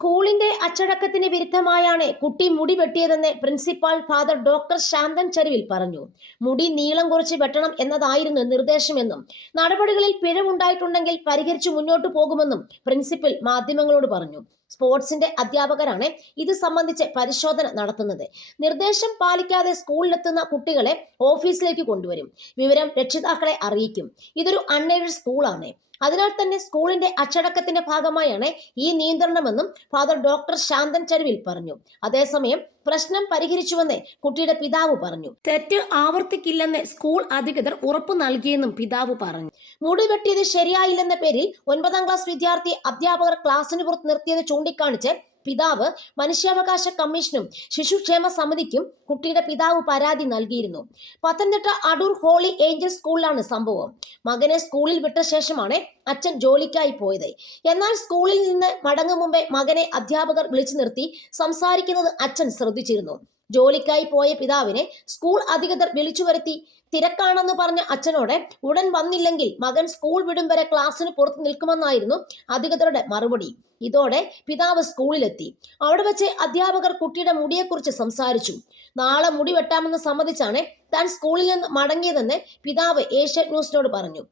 സ്കൂളിന്റെ അച്ചടക്കത്തിന് വിരുദ്ധമായാണ് കുട്ടി മുടി വെട്ടിയതെന്ന് principal father doctor Shanthan Charuvil പറഞ്ഞു. മുടി നീളം കുറച്ച് വെട്ടണം എന്നതായിരുന്നു നിർദ്ദേശമെന്നും നടപടികളിൽ പിഴവുണ്ടായിട്ടുണ്ടെങ്കിൽ പരിഹരിച്ചു മുന്നോട്ടു പോകുമെന്നും പ്രിൻസിപ്പൽ മാധ്യമങ്ങളോട് പറഞ്ഞു. സ്പോർട്സിന്റെ അധ്യാപകരാണ് ഇത് സംബന്ധിച്ച് പരിശോധന നടത്തുന്നത്. നിർദ്ദേശം പാലിക്കാതെ സ്കൂളിലെത്തുന്ന കുട്ടികളെ ഓഫീസിലേക്ക് കൊണ്ടുവരും. വിവരം രക്ഷിതാക്കളെ അറിയിക്കും. ഇതൊരു അൺഎയ്ഡഡ് സ്കൂളാണ് അതിനാൽ തന്നെ സ്കൂളിന്റെ അച്ചടക്കത്തിന്റെ ഭാഗമായാണ് ഈ നിയന്ത്രണമെന്നും ഫാദർ ഡോക്ടർ ശാന്തൻ ചരുവിൽ പറഞ്ഞു. അതേസമയം പ്രശ്നം പരിഹരിച്ചുവെന്ന് കുട്ടിയുടെ പിതാവ് പറഞ്ഞു. തെറ്റ് ആവർത്തിക്കില്ലെന്ന് സ്കൂൾ അധികൃതർ ഉറപ്പു നൽകിയെന്നും പിതാവ് പറഞ്ഞു. മുടി വെട്ടിയത് ശരിയായില്ലെന്ന പേരിൽ ഒൻപതാം ക്ലാസ് വിദ്യാർത്ഥി അധ്യാപകർ ക്ലാസ്സിന് പുറത്ത് നിർത്തിയത് ചൂണ്ടിക്കാണിച്ച് പിതാവ് മനുഷ്യാവകാശ കമ്മീഷനും ശിശുക്ഷേമ സമിതിക്കും കുട്ടിയുടെ പിതാവ് പരാതി നൽകിയിരുന്നു. പത്തനംതിട്ട അടൂർ ഹോളി ഏഞ്ചൽ സ്കൂളിലാണ് സംഭവം. മകനെ സ്കൂളിൽ വിട്ട ശേഷമാണ് അച്ഛൻ ജോലിക്കായി പോയത്. എന്നാൽ സ്കൂളിൽ നിന്ന് മടങ്ങും മുമ്പേ മകനെ അധ്യാപകർ വിളിച്ചു നിർത്തി സംസാരിക്കുന്നത് അച്ഛൻ ശ്രദ്ധിച്ചിരുന്നു. ജോലിക്കായി പോയ പിതാവിനെ സ്കൂൾ അധികൃതർ വിളിച്ചു വരുത്തി തിരക്കാണെന്ന് പറഞ്ഞ അച്ഛനോട് ഉടൻ വന്നില്ലെങ്കിൽ മകൻ സ്കൂൾ വിടും വരെ ക്ലാസ്സിന് പുറത്ത് നിൽക്കുമെന്നായിരുന്നു അധികൃതരുടെ മറുപടി. ഇതോടെ പിതാവ് സ്കൂളിലെത്തി അവിടെ വെച്ച് അധ്യാപകർ കുട്ടിയുടെ മുടിയെക്കുറിച്ച് സംസാരിച്ചു. നാളെ മുടി വെട്ടാമെന്ന് സമ്മതിച്ചാണ് താൻ സ്കൂളിൽ നിന്ന് മടങ്ങിയതെന്ന് പിതാവ് ഏഷ്യ ന്യൂസിനോട് പറഞ്ഞു.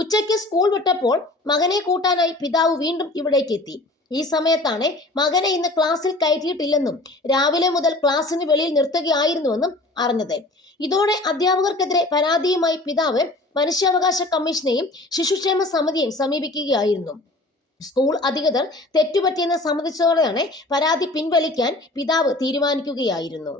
ഉച്ചയ്ക്ക് സ്കൂൾ വിട്ടപ്പോൾ മകനെ കൂട്ടാനായി പിതാവ് വീണ്ടും ഇവിടേക്ക് എത്തി. ഈ സമയത്താണ് മകനെ ഇന്ന് ക്ലാസ്സിൽ കയറ്റിയിട്ടില്ലെന്നും രാവിലെ മുതൽ ക്ലാസ്സിന് വെളിയിൽ നിർത്തുകയായിരുന്നുവെന്നും അറിഞ്ഞത്. ഇതോടെ അധ്യാപകർക്കെതിരെ പരാതിയുമായി പിതാവ് മനുഷ്യാവകാശ കമ്മീഷനെയും ശിശുക്ഷേമ സമിതിയെയും സമീപിക്കുകയായിരുന്നു. സ്കൂൾ അധികൃതർ തെറ്റുപറ്റിയെന്ന് സമ്മതിച്ചതോടെയാണ് പരാതി പിൻവലിക്കാൻ പിതാവ് തീരുമാനിക്കുകയായിരുന്നു.